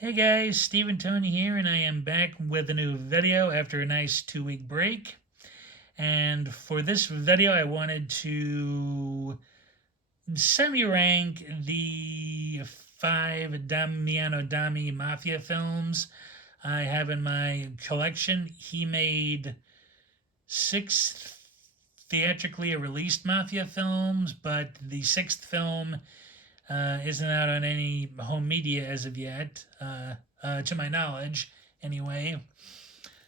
Hey guys, Steve and Tony here, and I am back with a new video after a nice 2 week break. And for this video, I wanted to semi rank the 5 Damiano Mafia films I have in my collection. He made 6 theatrically released Mafia films, but the sixth film isn't out on any home media as of yet, to my knowledge, anyway.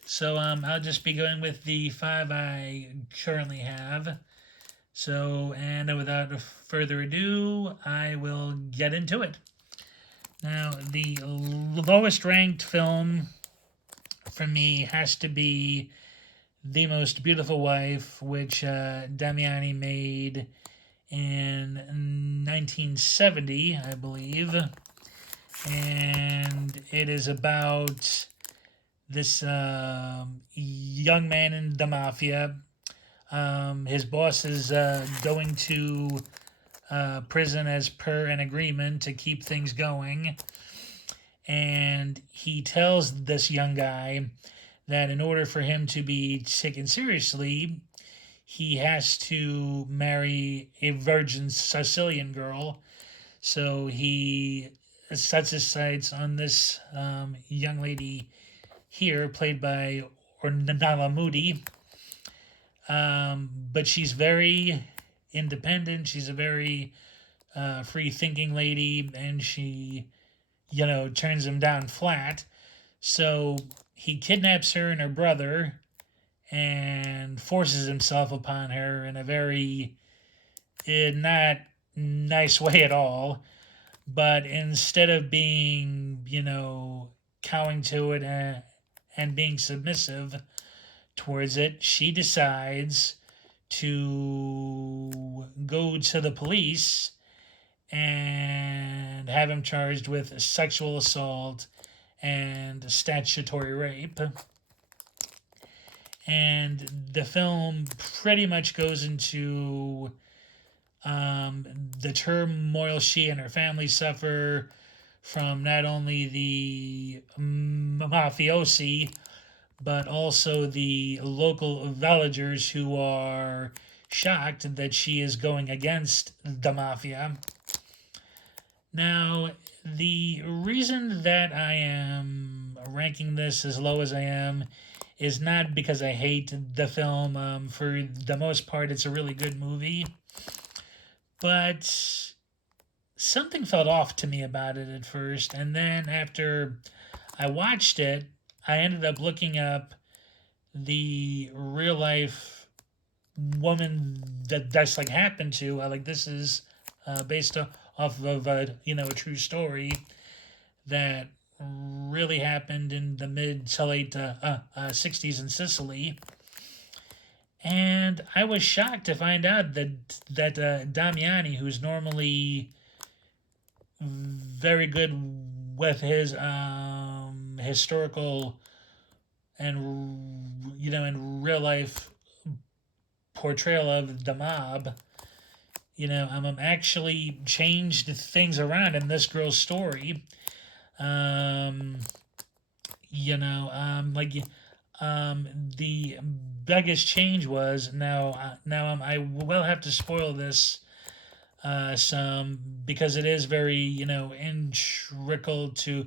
So I'll just be going with the 5 I currently have. So, and without further ado, I will get into it. Now, the lowest ranked film for me has to be The Most Beautiful Wife, which Damiani made in 1970, I believe. And it is about this young man in the mafia. His boss is going to prison as per an agreement to keep things going. And he tells this young guy that in order for him to be taken seriously, he has to marry a virgin Sicilian girl. So he sets his sights on this young lady here, played by Ornella Moody. But she's very independent. She's a very free thinking lady, and she, turns him down flat. So he kidnaps her and her brother and forces himself upon her in a very not nice way at all. But instead of being, cowing to it and being submissive towards it, she decides to go to the police and have him charged with sexual assault and statutory rape. And the film pretty much goes into the turmoil she and her family suffer from not only the mafiosi, but also the local villagers who are shocked that she is going against the mafia. Now, the reason that I am ranking this as low as I am is not because I hate the film. For the most part, it's a really good movie. But something felt off to me about it at first. And then after I watched it, I ended up looking up the real life woman that's like happened to. Like this is based off of a true story that really happened in the mid to late 60s in Sicily. And I was shocked to find out that Damiani, who's normally very good with his historical and in real life portrayal of the mob, actually changed things around in this girl's story. Um, like the biggest change was I will have to spoil this some because it is very integral to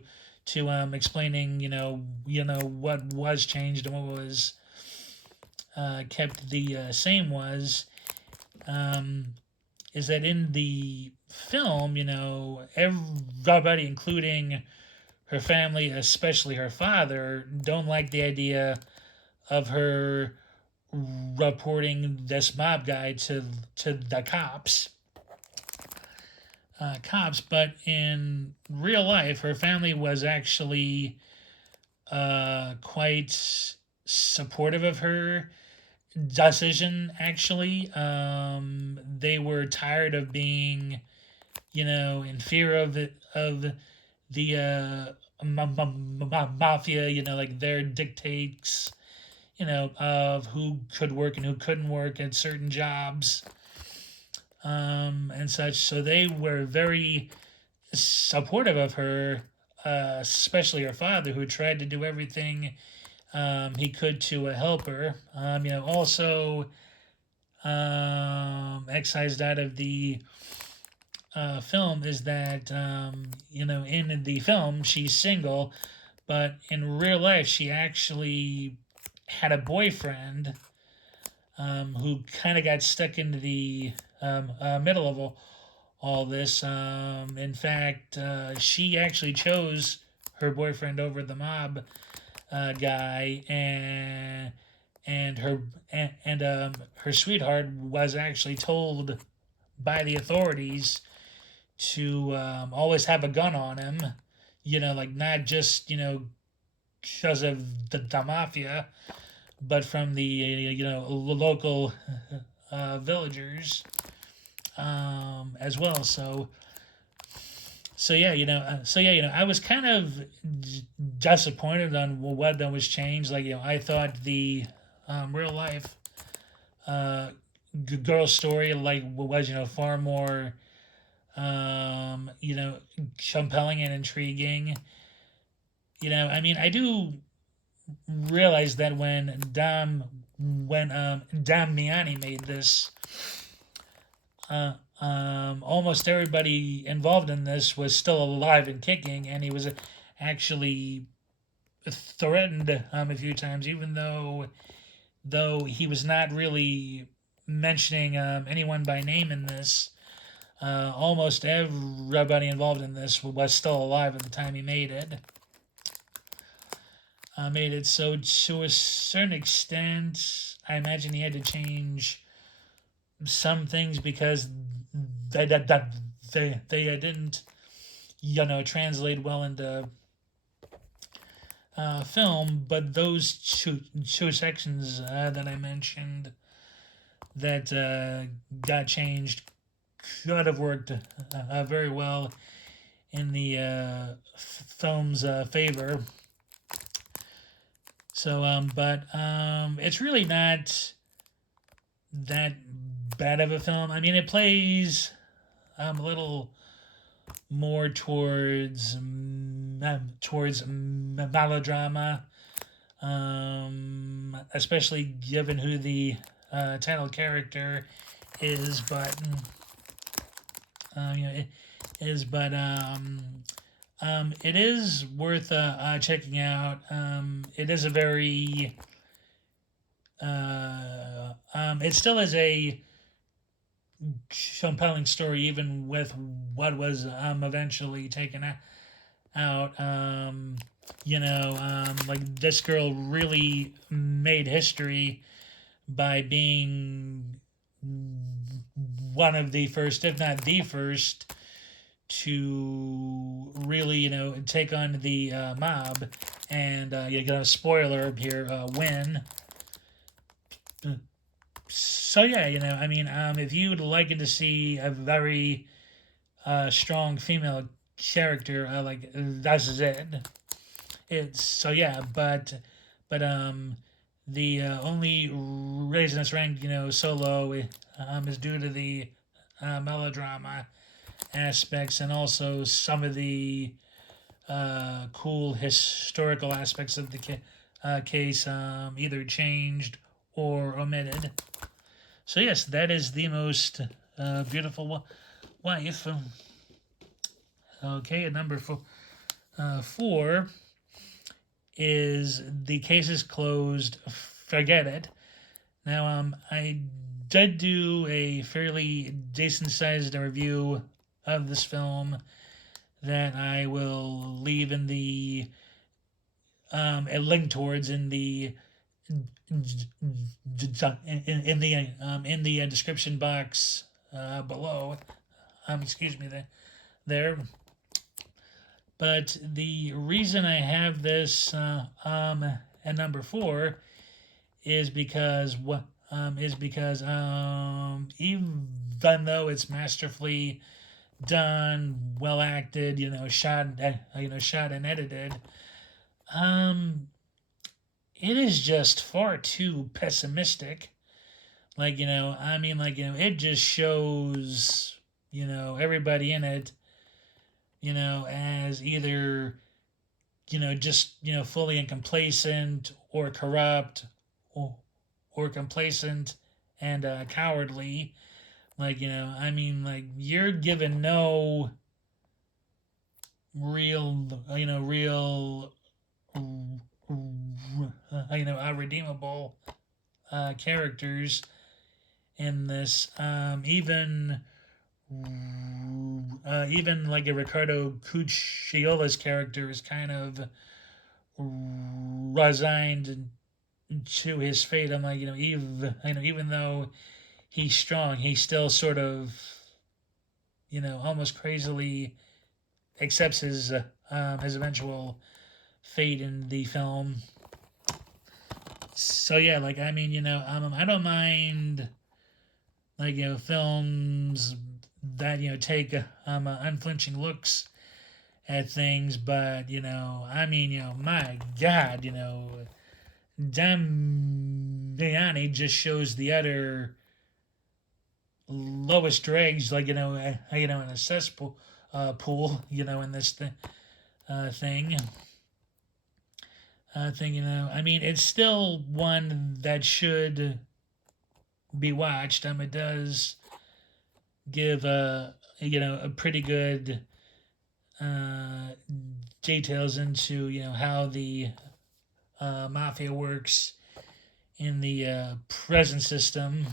explaining what was changed and what was kept the same was is that in the film, everybody, including her family, especially her father, don't like the idea of her reporting this mob guy to the cops. But in real life, her family was actually quite supportive of her decision. Actually, they were tired of being, in fear of the mafia. Like their dictates. Of who could work and who couldn't work at certain jobs, and such. So they were very supportive of her especially her father, who tried to do everything he could to help her. Also excised out of the film is that in the film she's single, but in real life she actually had a boyfriend who kind of got stuck into the middle of all this. In fact, she actually chose her boyfriend over the mob guy, and her sweetheart was actually told by the authorities to always have a gun on him. Like not just because of the mafia, but from the local villagers as well. I was kind of disappointed on what that was changed. I thought the real life uh, girl story was far more compelling and intriguing. I do realize that when Damiani made this, almost everybody involved in this was still alive and kicking, and he was actually threatened a few times, even though he was not really mentioning anyone by name in this. Almost everybody involved in this was still alive at the time he made it. Made it so to a certain extent, I imagine he had to change some things because they didn't translate well into film. But those two sections that I mentioned that got changed could have worked very well in the film's favor. It's really not that bad of a film. It plays a little more towards melodrama, especially given who the title character is. But it is, but it is worth checking out. It is a very it still is a compelling story, even with what was eventually taken out. Like this girl really made history by being one of the first, if not the first, to really take on the mob, and you got a spoiler here, win. So yeah, if you'd like to see a very strong female character, like this is it. It's so yeah, but the only reason it's ranked so low is due to the melodrama aspects, and also some of the cool historical aspects of the case either changed or omitted. So yes, that is the most beautiful wife. Okay, and number four is The Case is Closed. Forget It. Now, I did do a fairly decent sized review of this film that I will leave in the a link towards in the in the description box below. Excuse me there. But the reason I have this at number four is because even though it's masterfully done, well acted, shot and edited, it is just far too pessimistic. It just shows, everybody in it, as either just fully incomplacent or corrupt or complacent and cowardly. Like, I mean, like, you're given no real, real, redeemable characters in this. Even like a Ricardo Cucciola's character is kind of resigned to his fate. I'm like, even though he's strong, he still sort of, almost crazily accepts his eventual fate in the film. So yeah, like, I mean, I don't mind, like, films that take unflinching looks at things, but I mean, my God, Damiani just shows the utter lowest dregs, like, in a cesspool, pool, in this thing. I mean, it's still one that should be watched. It does give a pretty good uh, details into how the mafia works in the present system,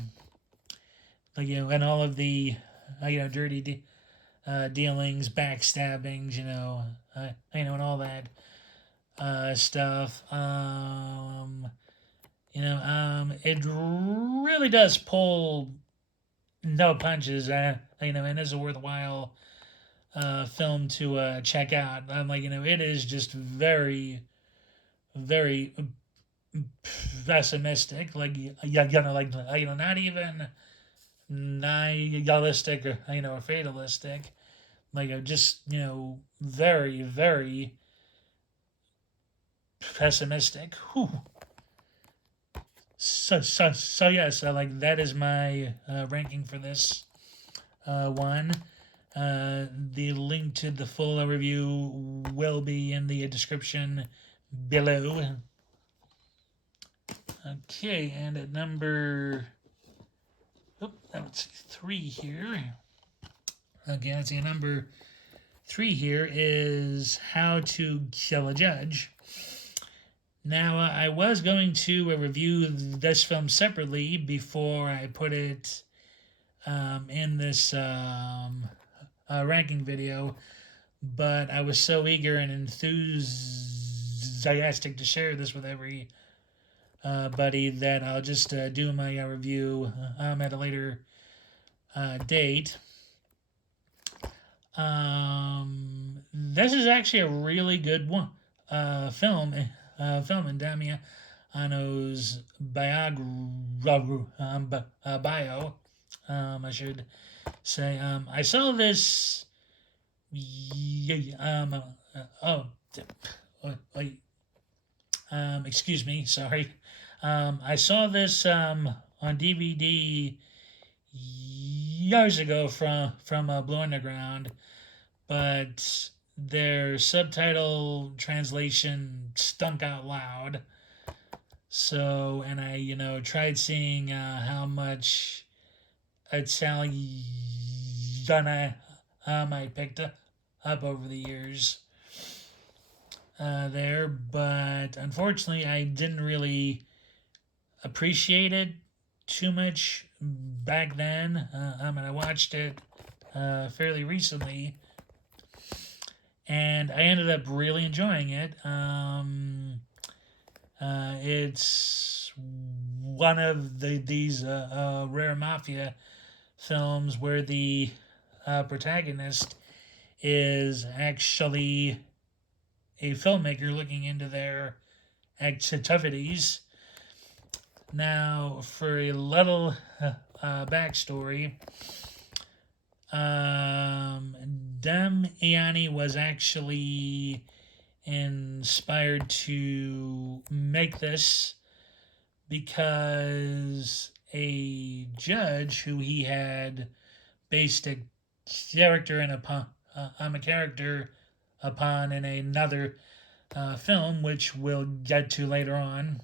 like, and all of the dirty dealings, backstabbings, and all that stuff. It really does pull no punches. And is a worthwhile film to check out. I'm like, it is just very, very pessimistic. Like, like, not even nihilistic or or fatalistic. Like, just very, very pessimistic. Whew. So yeah, so like that is my ranking for this one. The link to the full review will be in the description below. Okay, and at number, let's see, 3 here. Okay, let's see, number 3 here is How to Kill a Judge. Now, I was going to review this film separately before I put it in this ranking video, but I was so eager and enthusiastic to share this with everybody that I'll just do my review at a later date. This is actually a really good one film in Damiano's bio. I should say. I saw this. Oh, wait. Excuse me. Sorry. I saw this on DVD years ago from Blue Underground, but their subtitle translation stunk out loud. So, and I tried seeing how much Italian I picked up over the years there, but unfortunately I didn't really appreciate it too much back then. And I watched it fairly recently, and I ended up really enjoying it. It's one of these rare mafia films where the protagonist is actually a filmmaker looking into their activities. Now, for a little backstory, Damiani was actually inspired to make this because a judge who he had based a character in upon a character upon in another film, which we'll get to later on,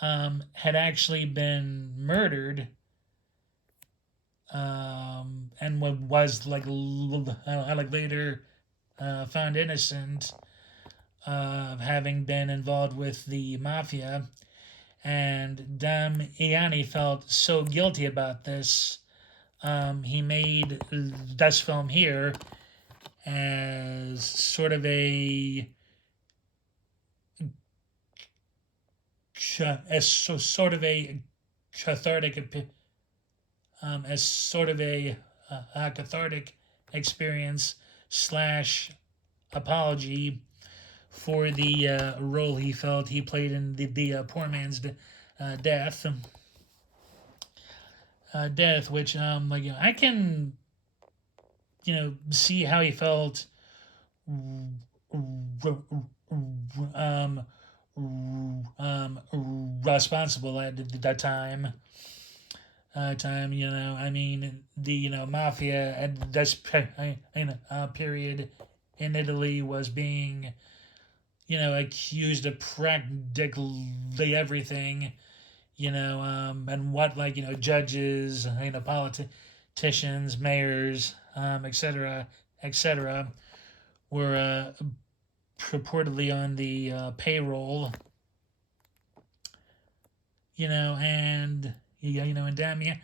had actually been murdered, and was like later found innocent of having been involved with the mafia. And Damiani felt so guilty about this. He made this film here as sort of a cathartic as sort of a cathartic experience slash apology for the role he felt he played in the poor man's death. Which I can see how he felt um, responsible at that time. I mean, the mafia at this period in Italy was being accused of practically everything, and what judges, politicians, mayors, etc., were purportedly on the payroll, and and Damiani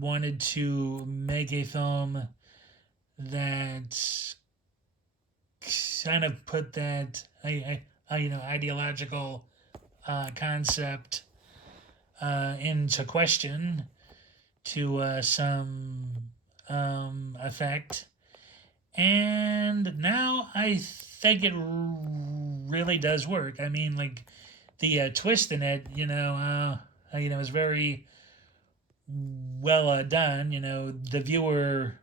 wanted to make a film that kind of put that ideological concept into question to some effect, and now I think it really does work. I mean, like the twist in it, is very well done. The viewer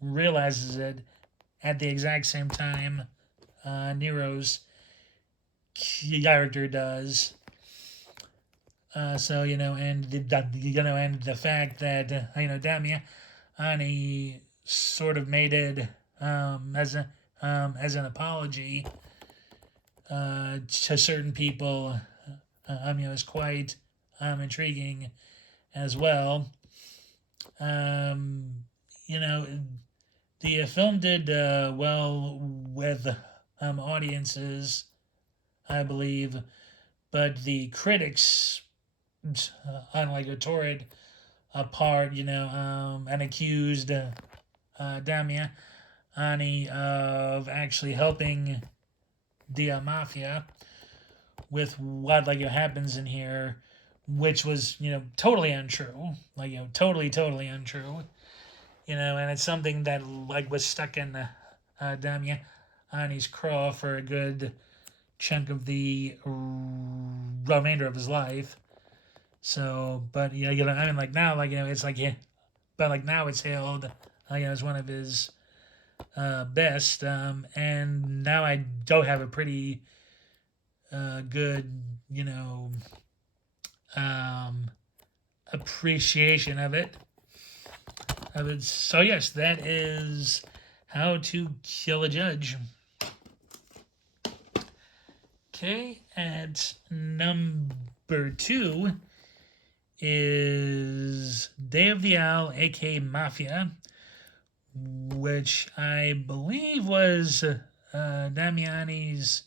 realizes it at the exact same time Nero's character does. So and the fact that Damiani sort of made it as an apology to certain people, is quite intriguing as well. The film did well with audiences, I believe, but the critics, tore it apart, and accused Damiani of actually helping the mafia with what happens in here, which was totally untrue, totally untrue, and it's something that was stuck in Damiani's craw for a good chunk of the remainder of his life. So, but I mean, now, it's but now it's hailed as one of his best, and now I don't have a pretty good um, appreciation of it. So yes, that is How to Kill a Judge. Okay, at number 2 is Day of the Owl, aka Mafia, which I believe was Damiani's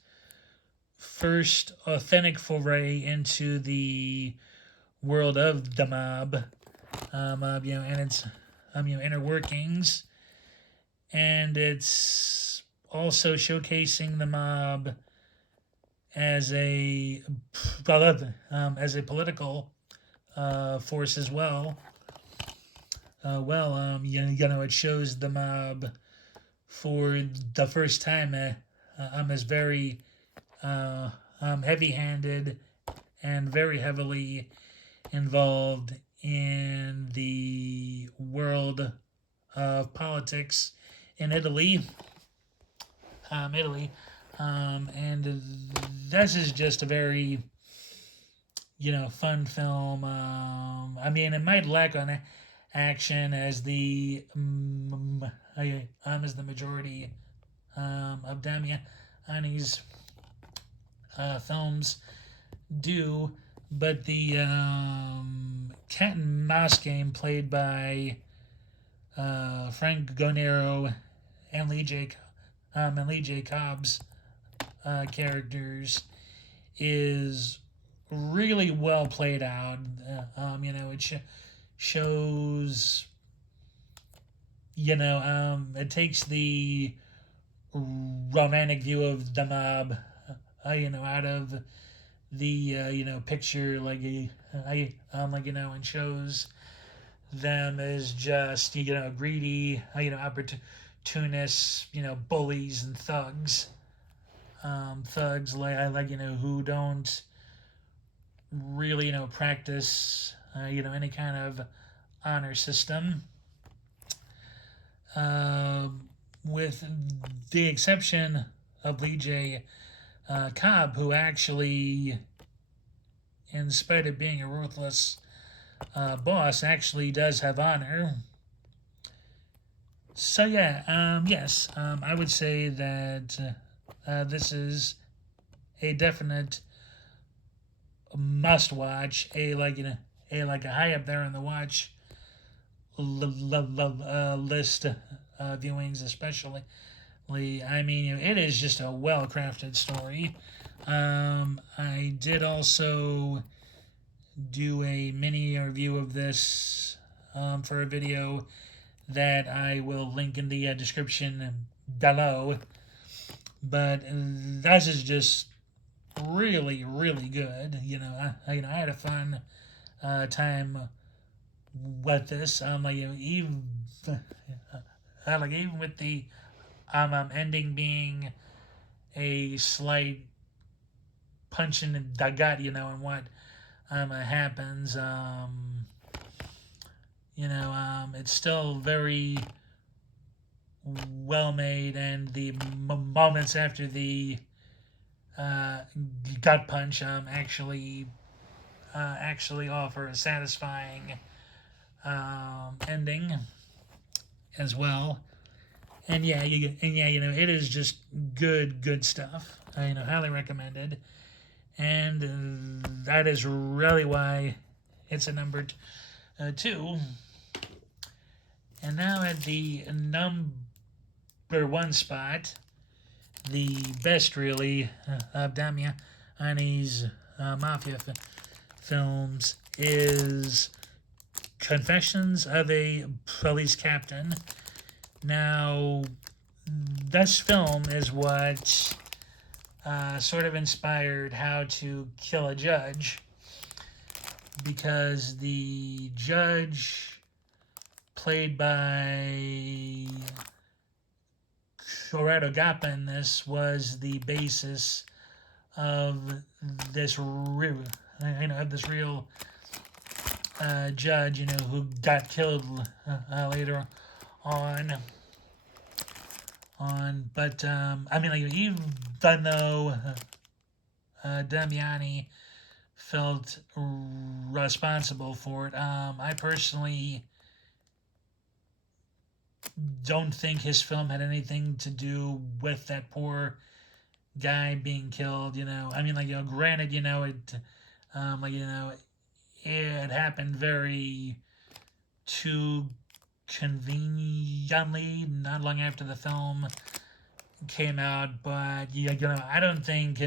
first authentic foray into the world of the mob, and its inner workings, and it's also showcasing the mob as a political force as well. It shows the mob for the first time as very heavy-handed and very heavily involved in the world of politics in Italy. And this is just a very fun film. I mean, it might lack on action as the majority of Damiani's films do. But the cat and mouse game played by Frank Gonero and Lee J. Cobb's characters is really well played out. It shows, it takes the romantic view of the mob, out of the picture, and shows them as just greedy, opportunists, bullies and thugs. Thugs who don't really practice any kind of honor system, with the exception of Lee J. Cobb, who actually, in spite of being a ruthless boss, actually does have honor. So yeah, yes, I would say that this is a definite must watch, a high up there on the watch list viewings, especially. I mean, it is just a well crafted story. I did also do a mini review of this for a video that I will link in the description below. But this is just really, really good. I had a fun time with this. Even with the ending being a slight punch in the gut, and what happens. It's still very well made, and the moments after the gut punch actually offer a satisfying ending as well. And it is just good stuff. Highly recommended, and that is really why it's a number 2. And now at the number 1 spot, the best really of Damiani's Mafia films is Confessions of a Police Captain. Now, this film is what sort of inspired How to Kill a Judge, because the judge, played by Corrado Gappa in this, was the basis of this real judge, who got killed later on. But even though Damiani felt responsible for it, I personally don't think his film had anything to do with that poor guy being killed. Granted, it happened very too conveniently not long after the film came out, but I don't think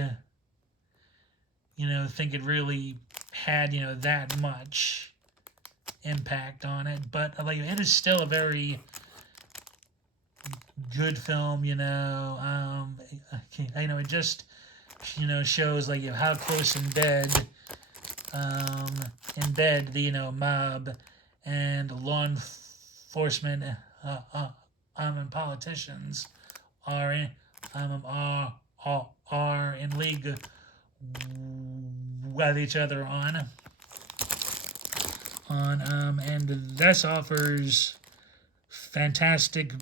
think it really had that much impact on it. But it is still a very good film. It just shows how close in bed the mob and law enforcement and politicians are in league with each other and this offers fantastic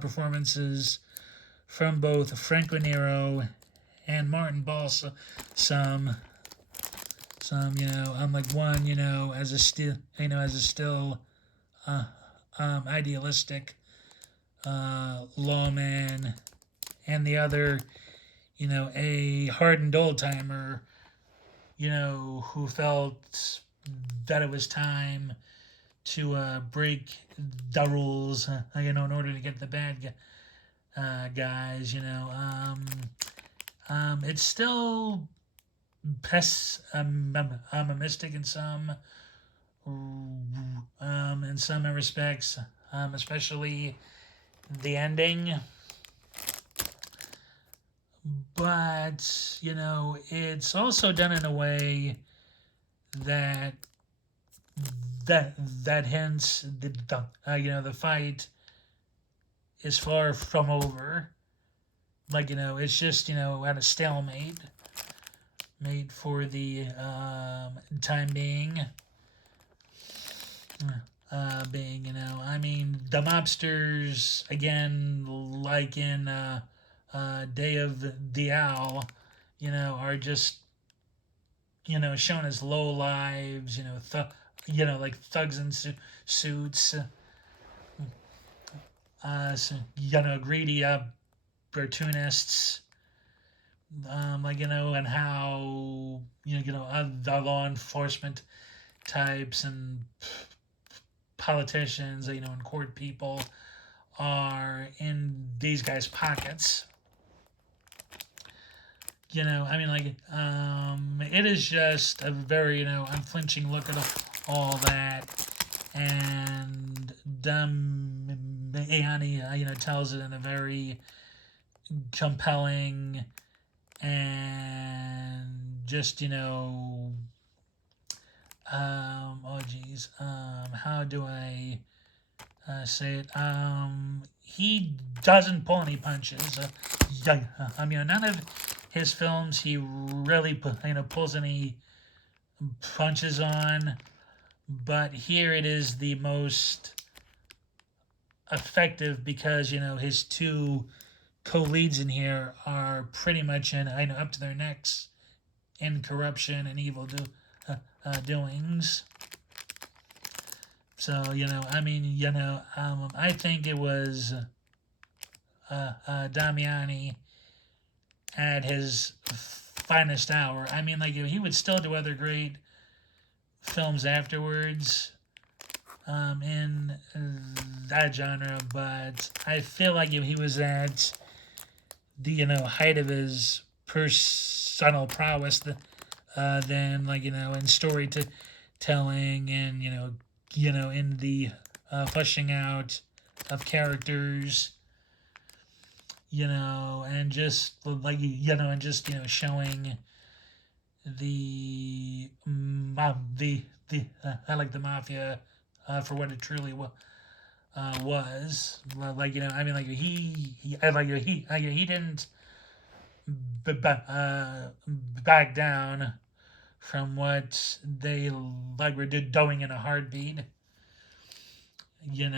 performances from both Franco Nero and Martin Balsam. One, as a still idealistic lawman, and the other, a hardened old timer, who felt that it was time to break the rules, in order to get the guys. It's still pessimistic in some respects, especially the ending. But it's also done in a way that that hints the fight is far from over. Like it's just at a stalemate, made for the time being. I mean, the mobsters again, like in Day of the Owl, are just shown as low lives, like thugs in suits, greedy opportunists, and how the law enforcement types and politicians, and court people are in these guys' pockets. It is just a very, unflinching look at all that. And Damiani, tells it in a very compelling and just, oh geez, how do I say it? He doesn't pull any punches. None of his films he really pulls any punches on, but here it is the most effective because his two co-leads in here are pretty much up to their necks in corruption and evil doings. So I think it was Damiani at his finest hour. He would still do other great films afterwards in that genre, but I feel like if he was at the height of his personal prowess, then in storytelling and in the fleshing out of characters, and just showing I like the Mafia for what it truly was. He didn't back down from what they were doing in a heartbeat. He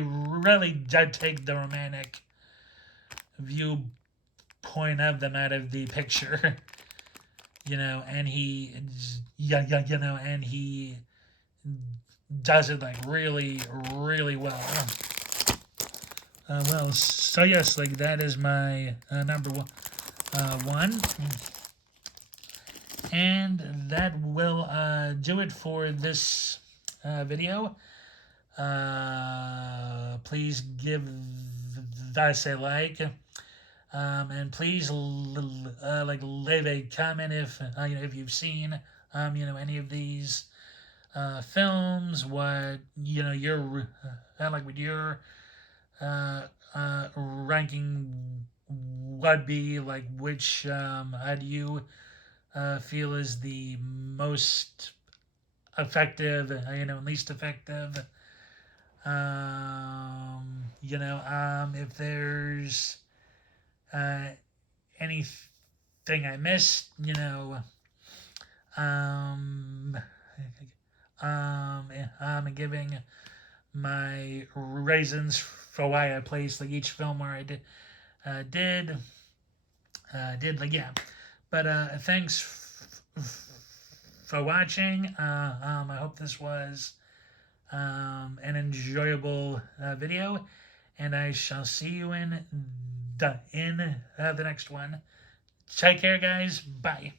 really did take the romantic viewpoint of them out of the picture. And he, and he does it really, really well. So yes, that is my number one. And that will do it for this video. Please give us a like. And please leave a comment if you've seen any of these films, what your what your ranking would be, which how do you feel is the most effective, and least effective. If there's anything I missed, I'm giving my reasons for why I placed each film where I did. But thanks for watching. I hope this was an enjoyable video, and I shall see you in the next one. Take care, guys. Bye.